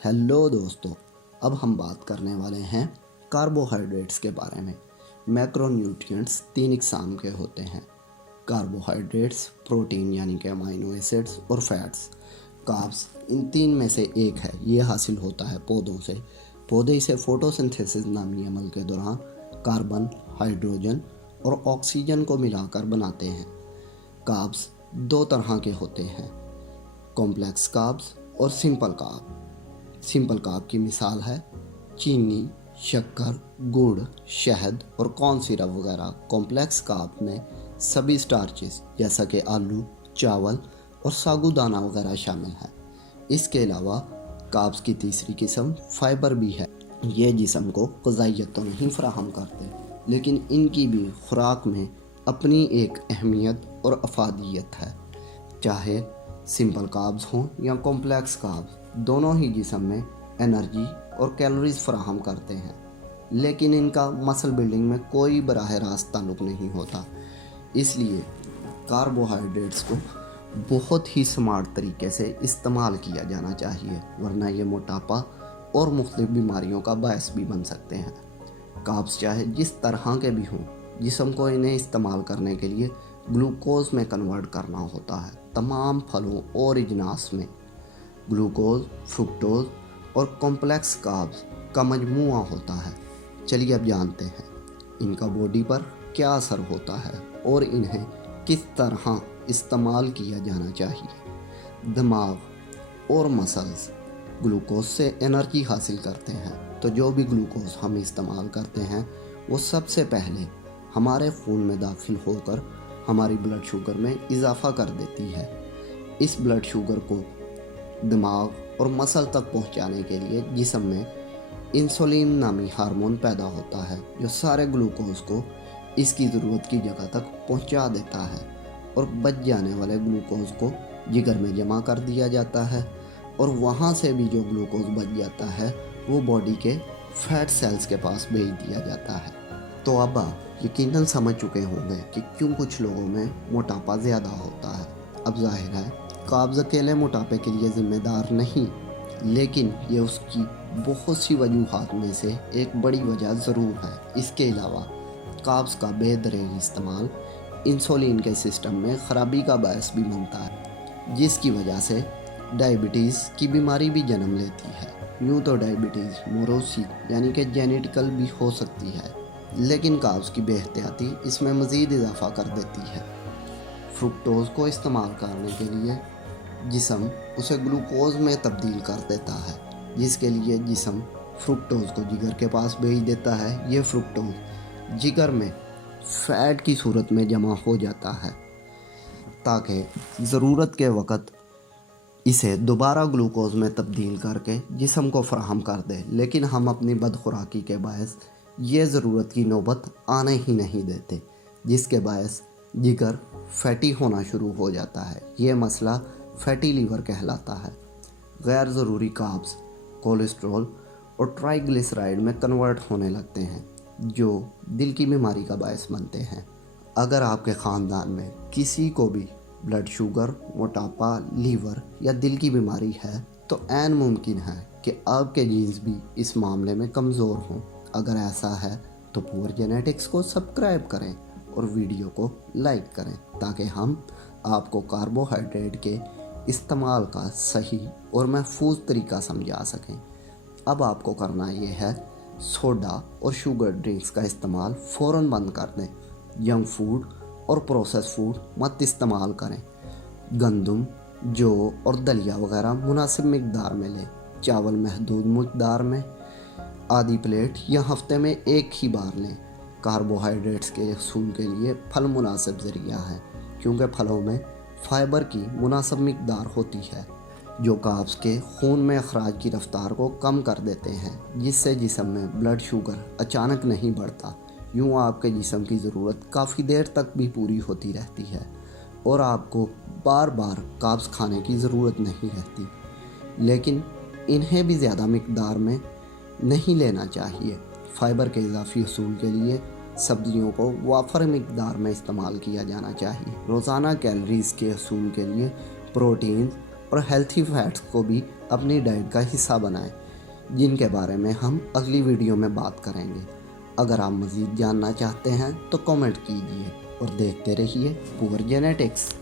Hello दोस्तों, अब हम बात करने वाले हैं कार्बोहाइड्रेट्स के बारे में। मैक्रोन्यूट्रिएंट्स 3 इकसाम के होते हैं: कार्बोहाइड्रेट्स, प्रोटीन यानी कि अमाइनो एसिड्स और फैट्स। कार्ब्स इन 3 में से एक है। ये हासिल होता है पौधों से। पौधे इसे फोटोसिंथेसिस नामी अमल के दौरान कार्बन, हाइड्रोजन और ऑक्सीजन को मिलाकर बनाते हैं। कार्ब्स 2 तरह के होते हैं: कॉम्प्लेक्स कार्ब्स और सिंपल कार्ब। सिंपल कार्ब की मिसाल है चीनी, शक्कर, गुड़, शहद और कॉर्न सिरप वगैरह। कॉम्प्लेक्स कार्ब में सभी स्टार्चेस जैसा कि आलू, चावल और साबूदाना वगैरह शामिल हैं। इसके अलावा कार्ब्स की तीसरी किस्म फाइबर भी है। ये जिस्म को ग़िज़ाइयत तो नहीं फराहम करते, लेकिन इनकी भी खुराक में अपनी एक अहमियत और अफादियत है। चाहे सिंपल कार्ब्स हों या कॉम्प्लेक्स कार्ब्स, दोनों ही जिस्म में एनर्जी और कैलोरीज फराहम करते हैं, लेकिन इनका मसल बिल्डिंग में कोई बराह रास्त ताल्लुक़ नहीं होता। इसलिए कार्बोहाइड्रेट्स को बहुत ही स्मार्ट तरीके से इस्तेमाल किया जाना चाहिए, वरना ये मोटापा और मुख्तलिफ बीमारियों का बायस भी बन सकते हैं। कार्ब्स चाहे जिस तरह के भी हों, जिस्म को इन्हें इस्तेमाल करने के लिए ग्लूकोज में कन्वर्ट करना होता है। तमाम फलों और अजनास में ग्लूकोज, फ्रुक्टोज और कॉम्प्लेक्स कार्ब्स का मजमूआ होता है। चलिए अब जानते हैं इनका बॉडी पर क्या असर होता है और इन्हें किस तरह इस्तेमाल किया जाना चाहिए। दिमाग और मसल्स ग्लूकोज से एनर्जी हासिल करते हैं, तो जो भी ग्लूकोज हम इस्तेमाल करते हैं वो सबसे पहले हमारे खून में दाखिल होकर हमारी ब्लड शुगर में इजाफ़ा कर देती है। इस ब्लड शुगर को दिमाग और मसल तक पहुंचाने के लिए जिस्म में इंसुलिन नामी हार्मोन पैदा होता है, जो सारे ग्लूकोज को इसकी ज़रूरत की जगह तक पहुंचा देता है और बच जाने वाले ग्लूकोज को जिगर में जमा कर दिया जाता है, और वहां से भी जो ग्लूकोज बच जाता है वो बॉडी के फैट सेल्स के पास भेज दिया जाता है। तो अब आप यकीनन समझ चुके होंगे कि क्यों कुछ लोगों में मोटापा ज़्यादा होता है। अब जाहिर है कार्ब्स अकेले मोटापे के लिए ज़िम्मेदार नहीं, लेकिन ये उसकी बहुत सी वजूहात में से एक बड़ी वजह ज़रूर है। इसके अलावा कार्ब्स का बेदरेग इस्तेमाल इंसुलिन के सिस्टम में ख़राबी का बायस भी बनता है, जिसकी वजह से डायबिटीज़ की बीमारी भी जन्म लेती है। यूँ तो डायबिटीज़ मोरोसी यानी कि जेनेटिकल भी हो सकती है, लेकिन कार्ब्स की बेहतियाती इसमें मज़ीद इजाफ़ा कर देती है। फ्रुक्टोज को इस्तेमाल करने के लिए जिस्म उसे ग्लूकोज में तब्दील कर देता है, जिसके लिए जिस्म फ्रुक्टोज को जिगर के पास भेज देता है। ये फ्रुक्टोज जिगर में फ़ैट की सूरत में जमा हो जाता है ताकि ज़रूरत के वक़्त इसे दोबारा ग्लूकोज में तब्दील करके जिस्म को फराहम कर दे। लेकिन हम अपनी बदखुराकी के बायस ये ज़रूरत की नौबत आने ही नहीं देते, जिसके बायस जिगर फैटी होना शुरू हो जाता है। ये मसला फैटी लीवर कहलाता है। गैर ज़रूरी कार्ब्स कोलेस्ट्रॉल और ट्राइग्लिसराइड में कन्वर्ट होने लगते हैं, जो दिल की बीमारी का बायस बनते हैं। अगर आपके ख़ानदान में किसी को भी ब्लड शुगर, मोटापा, लीवर या दिल की बीमारी है, तो ऐन मुमकिन है कि आपके जीन्स भी इस मामले में कमज़ोर हों। अगर ऐसा है तो पुअर जेनेटिक्स को सब्सक्राइब करें और वीडियो को लाइक करें, ताकि हम आपको कार्बोहाइड्रेट के इस्तेमाल का सही और महफूज तरीका समझा सकें। अब आपको करना ये है, सोडा और शुगर ड्रिंक्स का इस्तेमाल फ़ौरन बंद कर दें। जंक फूड और प्रोसेस फूड मत इस्तेमाल करें। गंदम, जौ और दलिया वगैरह मुनासिब मिकदार में लें। चावल महदूद मिकदार में आधी प्लेट या हफ्ते में एक ही बार लें। कार्बोहाइड्रेट्स के हसूल के लिए फल मुनासिब ज़रिया है, क्योंकि फलों में फ़ाइबर की मुनासिब मिकदार होती है, जो कार्ब्स के खून में अखराज की रफ्तार को कम कर देते हैं, जिससे जिस्म में ब्लड शुगर अचानक नहीं बढ़ता। यूँ आपके जिस्म की ज़रूरत काफ़ी देर तक भी पूरी होती रहती है और आपको बार बार कार्ब्स खाने की ज़रूरत नहीं रहती। लेकिन इन्हें भी ज़्यादा मिकदार में नहीं लेना चाहिए। फ़ाइबर के इजाफी हसूल के लिए सब्जियों को वाफर मिकदार में इस्तेमाल किया जाना चाहिए। रोज़ाना कैलोरीज़ के हसूल के लिए प्रोटीन اور ہیلتھی فیٹس کو بھی اپنی ڈائٹ کا حصہ بنائیں، جن کے بارے میں ہم اگلی ویڈیو میں بات کریں گے۔ اگر آپ مزید جاننا چاہتے ہیں تو کامنٹ کیجیے اور دیکھتے رہیے پور جینیٹکس۔